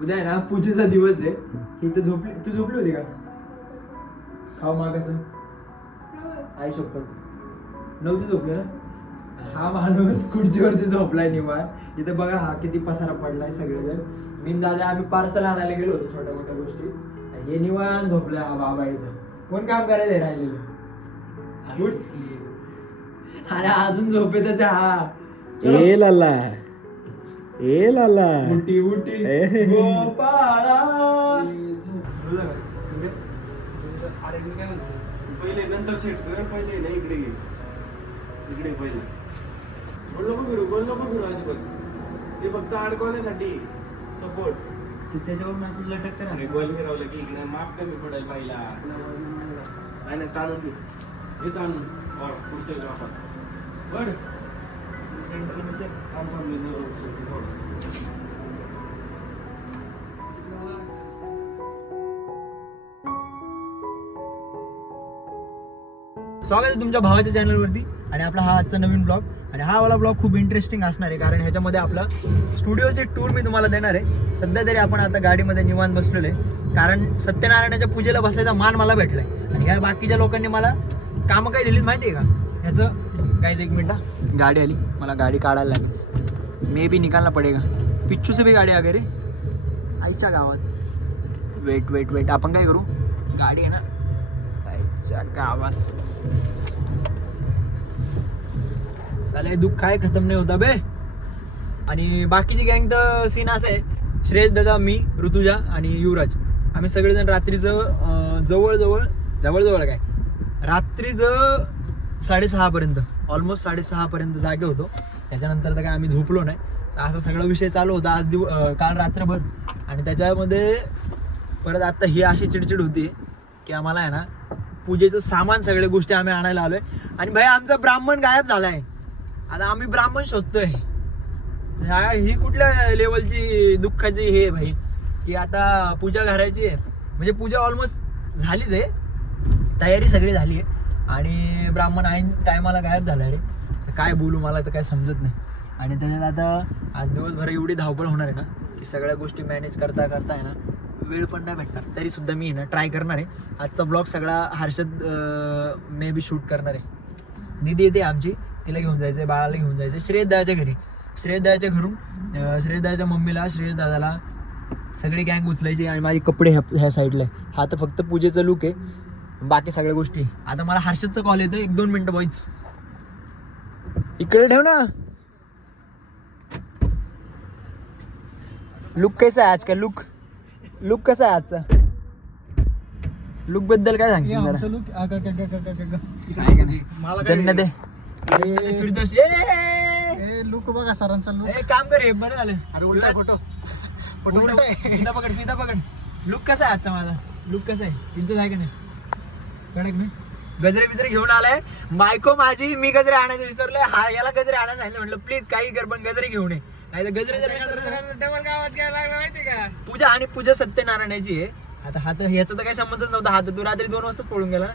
उद्या आहे ना पूजेचा दिवस आहे. इथं झोपली, तू झोपली होती का? खाऊ मागायचं आई शपथ नव्हती झोपली ना. हा माणूस खुर्चीवरती झोपलाय निवांत. इथे बघा हा किती पसारा पडलाय सगळेजण. मी दादा आम्ही पार्सल आणायला गेलो होतो छोट्या मोठ्या गोष्टी. हे निवांत झोपलाय हा बाबा इथं. कोण काम करायचं राहिलेलं? अरे अजून झोपेतच आहे हा. ए लाला ए लाला उठी उठी गोपाळा. अरे मी काय म्हणतो, पहिले नंतर सेट कर. पहिले ना इकडे घे. इकडे पहिले गोल नको फिरू अजिबात. ते फक्त अडकवण्यासाठी सपोर्ट. त्याच्यावर मॅसेज लटक कर. अरे गोल फिरवलं की इकडे माप कमी पडेल पहिला. नाही ताणून घे. हे ताणून पुढच्या गावात बड सेंटर मध्ये काम स्वागत आहे तुमच्या भावाच्या चॅनलवरती. आणि आपला हा आजचा नवीन ब्लॉग. आणि हा वाला ब्लॉग खूप इंटरेस्टिंग असणार आहे, कारण ह्याच्यामध्ये आपला स्टुडिओची टूर मी तुम्हाला देणार आहे. सध्या तरी आपण आता गाडीमध्ये निवांत बसलेलो आहे, कारण सत्यनारायणाच्या पूजेला बसायचा मान मला भेटलाय. आणि ह्या बाकीच्या लोकांनी मला कामं काय दिलीत माहिती आहे का ह्याचं? काहीच एक मिनटं, गाडी आली, मला गाडी काढायला लागली. मे बी निकालना पडेगा. पिच्चू से भी गाडी वगैरे आईच्या गावात. वेट आपण काय करू, गाडी आहे ना आईच्या गावात. साले दुःख काय खतम नाही होता बे. आणि बाकीची गँग तर सीन असं आहे, श्रेयस दादा, मी, ऋतुजा आणि युवराज, आम्ही सगळेजण रात्रीचं जवळजवळ काय रात्रीचं 6:30 ऑलमोस्ट 6:30 जागे होतो. त्याच्यानंतर तर काय आम्ही झोपलो नाही. असा सगळा विषय चालू होता आज काल रात्रभर. आणि त्याच्यामध्ये परत आता ही अशी चिडचिड होती की आम्हाला आहे ना पूजेचं सामान सगळ्या गोष्टी आम्ही आणायला आलोय. आणि भाई आमचा ब्राह्मण गायब झालाय. आता आम्ही ब्राह्मण शोधतोय. ही कुठल्या लेवलची दुःखाची हे भाई, की आता पूजा करायची आहे. म्हणजे पूजा ऑलमोस्ट झालीच आहे, तयारी सगळी झाली आहे. आणि ब्राह्मण ऐन टायमाला गायब झाला रे. तर काय बोलू, मला तर काय समजत नाही. आणि त्याच्यात आता आज दिवसभर एवढी धावपळ होणार आहे ना की सगळ्या गोष्टी मॅनेज करता आहे ना वेळ पण नाही भेटणार. तरी सुद्धा मी ना ट्राय करणार आहे. आजचा ब्लॉग सगळा हर्षद मे बी शूट करणार आहे. दीदी येते आमची, तिला घेऊन जायचं आहे, बाळाला घेऊन जायचं आहे श्रेयस दादाच्या घरी. श्रेयस दादाच्या घरून श्रेयस दादाच्या मम्मीला, श्रेयस दादाला सगळी गँग उचलायची. आणि माझे कपडे ह्या साईडला आहे. हा तर फक्त पूजेचा लुक आहे, बाकी सगळ्या गोष्टी. आता मला हर्षदचा कॉल येतो, 1-2 मिनटं बॉईज. इकडे ठेव ना. लुक कैसा आहे आज का? लुक कसा आहे आजचा? लुक बद्दल काय सांगशील जरा? जन्नत आहे फिरदोस. लुक बघा सरांचा लुक. काम कर, हे बरं झालं. अरे उलटा फोटो सीधा पकड. लुक कसा आहे आजचा माझा? लुक कसा आहे? इज्जत आहे का नाही? कडक नाही. गजरे बिजरे घेऊन आलाय बायको माझी. मी गजरे आणायचं विसरलोय. हा याला गजरे आणायचं सांगितलं. म्हटलं प्लीज काही कर पण गजरे घेऊन ये. नाही तर गजरे गावात घ्यायला लागला माहिती का? पूजा. आणि पूजा सत्यनारायणाची आहे. आता हा तर ह्याचा तर काही संबंधच नव्हता. हा तर तू रात्री 2 वाजताच पळून गेला.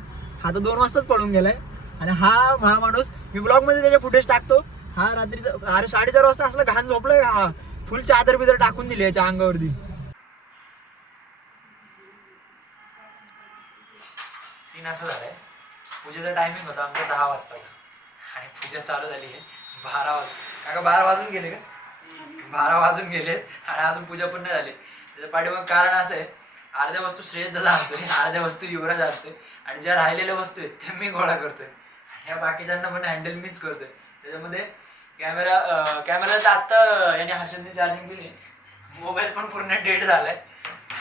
हा तर 2 वाजताच पळून गेलाय. आणि हा माणूस, मी ब्लॉग मध्ये त्याचे फुटेज टाकतो. हा रात्रीचं 4:30 वाजता असलं घाण झोपलाय. हा फुल चादर बिदर टाकून दिली याच्या अंगावरती. सीन असं झालंय, पूजेचा टायमिंग होता आमचा 10 वाजता आणि पूजा चालू झाली आहे 12 वाजता. काका 12 वाजून गेले का? 12 वाजून गेले आणि अजून पूजा पण नाही झाली. त्याच्या पाठीमाग कारण असं आहे, अर्ध्या वस्तू श्रेयस दादा आणतोय, अर्ध्या वस्तू युवराज आणतोय, आणि ज्या राहिलेल्या वस्तू आहेत त्या मी गोळा करतोय. ह्या बाकीच्यांना पण हँडल मीच करतोय. त्याच्यामध्ये कॅमेरा तर आत्ता याने हर्षदने चार्जिंग केली. मोबाईल पण पूर्ण डेड झालाय.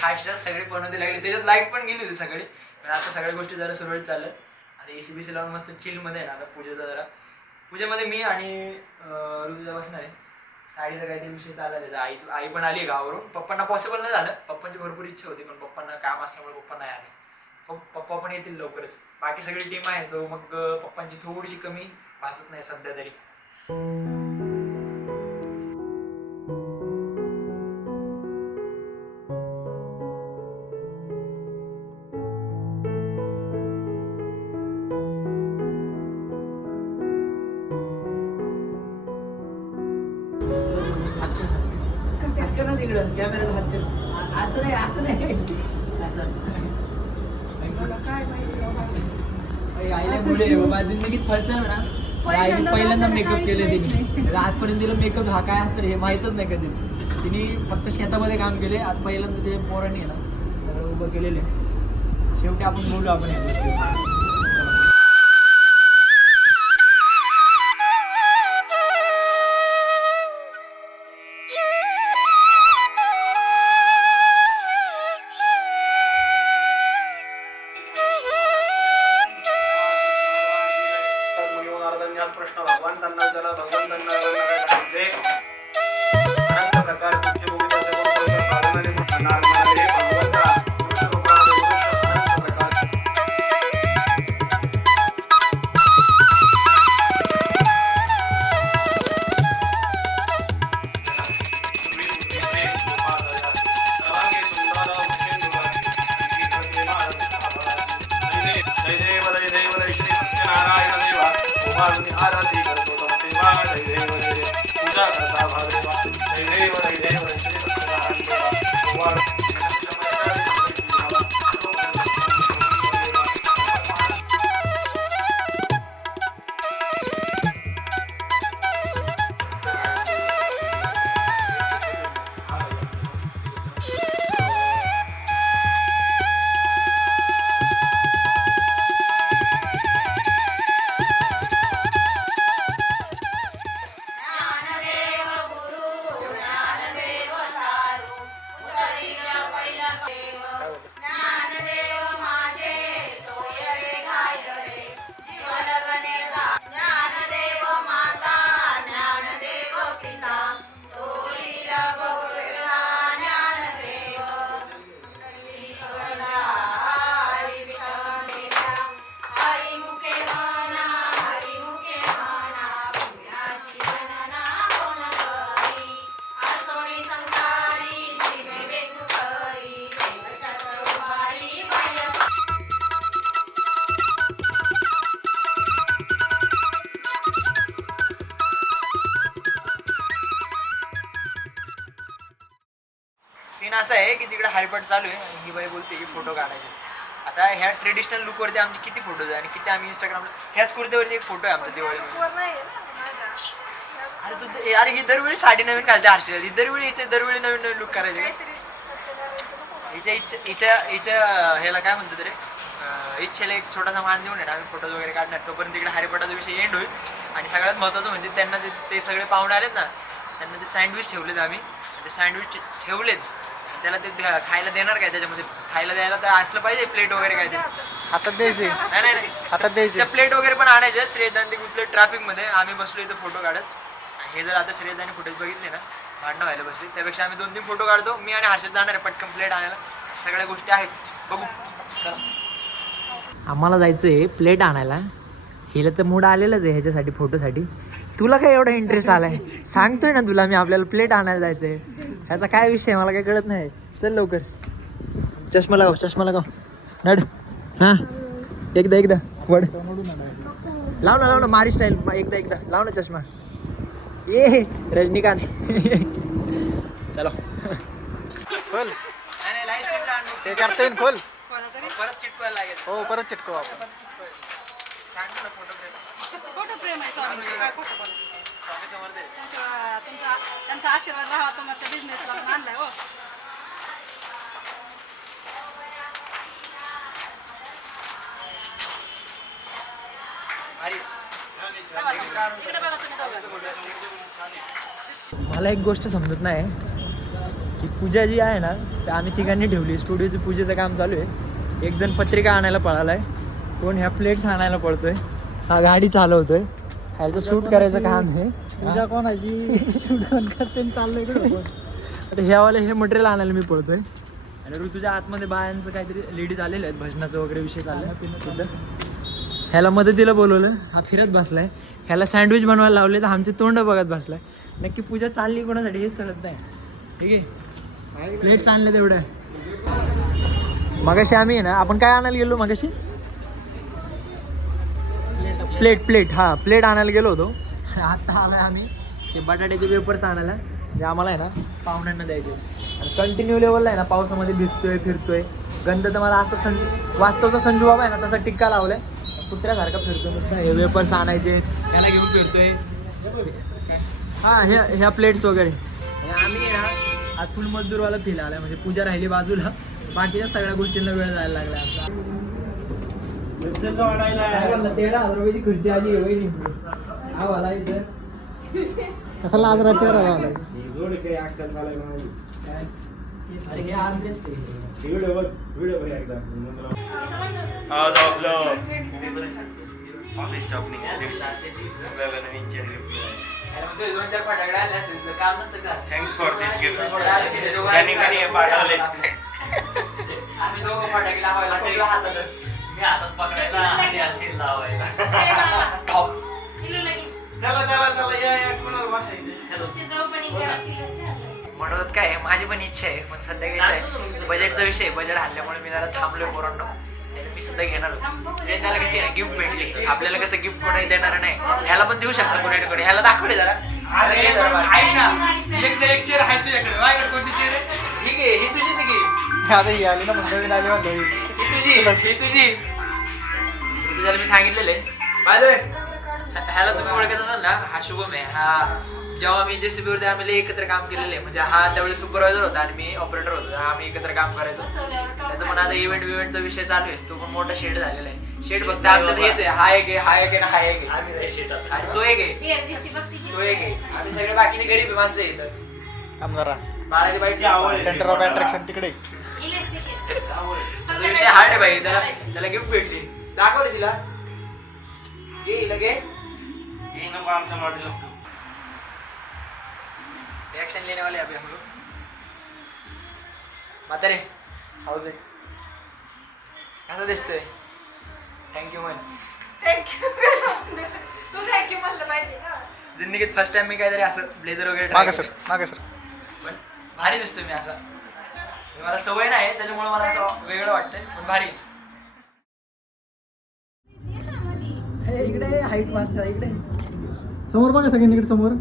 हर्षद सगळी बनवती लागली, त्याच्यात लाईट पण गेली होती सगळी. पण आता सगळ्या गोष्टी जरा सुरळीत चालल्या. आता AC-BC लावून मस्त चिलमध्ये आहे ना आता पूजेचा जरा. पूजेमध्ये मी आणि ऋतुजा बसणार आहे. साडीचा काहीतरी विषय चालला त्याचा. आई पण आली गावावरून. पप्पांना पॉसिबल नाही झालं. पप्पांची भरपूर इच्छा होती, पण पप्पांना काम असल्यामुळे पप्पा नाही आले. पप्पा पण येतील लवकरच. बाकी सगळी टीम आहे, तो मग पप्पांची थोडीशी कमी भासत नाही सध्या तरी. कॅमेऱ्याला हात असं नाही असं नाही असं असं. अरे आईला बोले बाबा जिंदगीत फर्स्ट टाइम ना आईने पहिल्यांदा मेकअप केले तिने आजपर्यंत तिला मेकअप हा काय असतं हे माहीतच नाही कधीच. तिने फक्त शेतामध्ये काम केले आज पहिल्यांदा ते पोरांनी आहे ना सगळं उभं केलेलं आहे. शेवटी आपण बोलू आपण या गोष्टी. प्रश्न भगवंतांना विचारला भगवंतांना सांगितले अनंत प्रकार तुझे भूमिकाचे कोणते साधनाने म्हणाले भगवंता पुरुष रूपामध्ये पुरुष अनंत प्रकार सर्वांगी सुंदर जय देव श्री सत्यनारायण देवा उभारून आरती करतो तो सेवा जय देव पूजा करता भावेवा जय देव श्री सत्यनारायण देवा उभारून सीन असा आहे की तिकडे हरिपाठ चालू आहे आणि ही बाई बोलते की फोटो काढायचे. आता ह्या ट्रेडिशनल लुकवरती आमचे किती फोटोज आहे आणि किती आम्ही इंस्टाग्रामला ह्याच कुर्त्यावरती एक फोटो आहे आमचा दिवाळीमध्ये. अरे तू अरे ही दरवेळी साडी नवीन घालते हर्षल ही दरवेळी हिचे दरवेळी नवीन नवीन लुक करायचे का हिच्या ह्याला काय म्हणतात रे इच्छेला एक छोटासा मान देऊन आहे आम्ही फोटोज वगैरे काढणार. तोपर्यंत तिकडे हरिपाठाचा विषय एंड होईल. आणि सगळ्यात महत्त्वाचं म्हणजे त्यांना ते सगळे पाहुणे आलेत ना त्यांना ते सँडविच ठेवलेत आम्ही. ते सँडविच ठेवलेत त्याला ते खायला देणार काय त्याच्यामध्ये खायला द्यायला तर असलं पाहिजे प्लेट वगैरे काय ते हातात द्यायचे नाही हातात द्यायचे त्या प्लेट वगैरे पण आणायचे. श्रेयदान ते गुंतले ट्रॅफिकमध्ये आम्ही बसलो इथं फोटो काढत. हे जर आता श्रेयदानी फुटेज बघितले ना भांडणं व्हायला बसली त्यापेक्षा आम्ही 2-3 फोटो काढतो. मी आणि हर्षद जाणार आहे पटकन प्लेट आणायला. सगळ्या गोष्टी आहेत बघू चला. आम्हाला जायचं आहे प्लेट आणायला. हिला तर मूड आलेलंच आहे ह्याच्यासाठी फोटोसाठी. तुला काय एवढा इंटरेस्ट आलाय सांगतोय ना तुला मी आपल्याला प्लेट आणायला जायचंय. ह्याचा काय विषय मला काही कळत नाही. चल लवकर चष्मा लगाव नड हां एकदा वड लाव ना मारी स्टाईल एकदा लाव ना चष्मा. ये रजनीकांत चलो खोल ते करता येईल खोल परत चिटकवायला लागेल. हो परत चिटकू आपण. सांगतो ना फोटो प्रेम आहे स्वामी स्वामी समर्थ त्यांचा आशीर्वाद राहावा तुम्हाला बिझनेसला आणलाय हो. मला एक गोष्ट समजत नाही की पूजा जी आहे ना ते आम्ही तिघांनी ठेवली. स्टुडिओचं पूजेचं काम चालू आहे. एक जण पत्रिका आणायला पळाला आहे. कोण ह्या प्लेट्स आणायला पळतोय. हा गाडी चालवतोय. ह्याचं शूट करायचं काम आहे. पूजा कोणाची शूट करते चाललंय इकडे. आता ह्यावाले हे मटेरियल आणायला मी पळतोय. आणि ऋतूच्या आतमध्ये बायांचं काहीतरी लेडीज आलेले आहेत भजनाचं वगैरे विषय चालला. ह्याला मदतीला बोलवलं. हा फिरत बसलाय. ह्याला सँडविच बनवायला लावले तर आमचे तोंड बघत बसलाय. नक्की पूजा चालली कोणासाठी हेच कळत नाही. ठीक आहे प्लेट्स आणले तेवढं. मगाशी आम्ही ना आपण काय आणायला गेलो मगाशी प्लेट हां प्लेट आणायला गेलो होतो. आत्ता आलाय आम्ही ते बटाट्याचे वेपर्स आणायला. म्हणजे आम्हाला आहे ना पाहुण्यांना द्यायचे आणि कंटिन्यू लेवलला आहे ना पावसामध्ये भिजतोय फिरतोय. गंध तर मला असं वास्तवचा संजू बाबा आहे ना तसा टिक्का लावलाय, कुत्र्यासारखा फिरतोय नुसतं. हे वेपर्स आणायचे याला घेऊन फिरतोय. हा ह्या प्लेट्स वगैरे. आणि आम्ही आहे ना आज फुल मजदूरवाला फील आलाय, म्हणजे पूजा राहिली बाजूला, बाकीच्या सगळ्या गोष्टींना वेळ जायला लागला आमचा. 13,000 रुपयाची खुर्ची आली आहे वहिनी. हा वाला इथं कसा लाजरा चेहरा लावलाय. अरे हे आर्मरेस्ट आहे. आज आपलं ऑफिस ओपनिंग आहे दिवशी आपल्याला नवीन चेअर गिफ्ट मिळाली. 2-4 फटाकडे आले असतील तर काम नसतं का. Thanks for this gift. त्यांनी पाठवले. आम्ही दोघं फटाके लावायला पकडलो हातातच. मी हातात पकडायला आणि असेल लावायला. टॉप. चला या कोणाला बसायचं. म्हणत काय माझी पण इच्छा आहे, पण सध्या कसं आहे बजेटचा विषय. बजेट हल्ल्यामुळे मी जरा थांबलोय पोरांनो. मी सुद्धा घेणार होतो. त्याला कशी आहे गिफ्ट भेटली, आपल्याला कसं गिफ्ट कोणी देणार नाही, ह्याला पण देऊ शकतो कोणी कोणी. ह्याला दाखवले जरा. ऐक ना, एक चेअर आहे तुझ्याकडे. माझ्याकडे कोणती चेअर आहे? ठीक आहे, ही तुझीच आहे की. आता ही आली ना नवीन आली म्हणतो ही तुझी. तुझ्याला मी सांगितलेलं आहे. बाय द वे, ह्याला तुम्ही ओळखत असाल ना, हा शुभम आहे. हा जेव्हा मी JCB वरती आम्ही एकत्र काम केलेलं आहे. म्हणजे हा त्यावेळेस सुपरवायझर होता आणि मी ऑपरेटर होतो. आम्ही एकत्र काम करायचो. त्याचं पण आता इव्हेंटचा विषय चालू आहे. तो पण मोठा शेड झालेला आहे. शेड फक्त आमच्यात हेच आहे. हा एक आहे, हा एक आहे ना हा एक आहे, आणि तो एक आहे, तो एक आहे. आम्ही सगळे बाकीचे गरीब माणसं आहेत. आमदारा बाळाची बाईटची आवड आहे. सेंटर ऑफ अट्रॅक्शन तिकडे. विषय हार्ड आहे भाई. त्याला गिफ्ट भेटली. दाखवले तिला. घे लगे नको आमच्या मॉडेल रिएक्शन लेने वाले अभी हम लोग. म्हातारे हाऊस इट कसं दिसतंय? थँक्यू म्हण. थँक्यू. तू थँक्यू म्हणलं पाहिजे ना. जिंदगीत फर्स्ट टाइम मी काहीतरी असं ब्लेझर वगैरे मागे try सर मागे सर. पण भारी दिसतोय मी असा. मला सवय नाही त्याच्यामुळे मला असं वेगळं वाटतंय, पण भारी. इकडे हाईट माणसं इकडे. समोर बघा सगळ्यांनी समोर.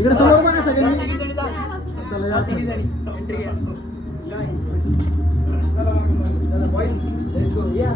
इकडे समोर बघा सगळ्यांनी. चला या.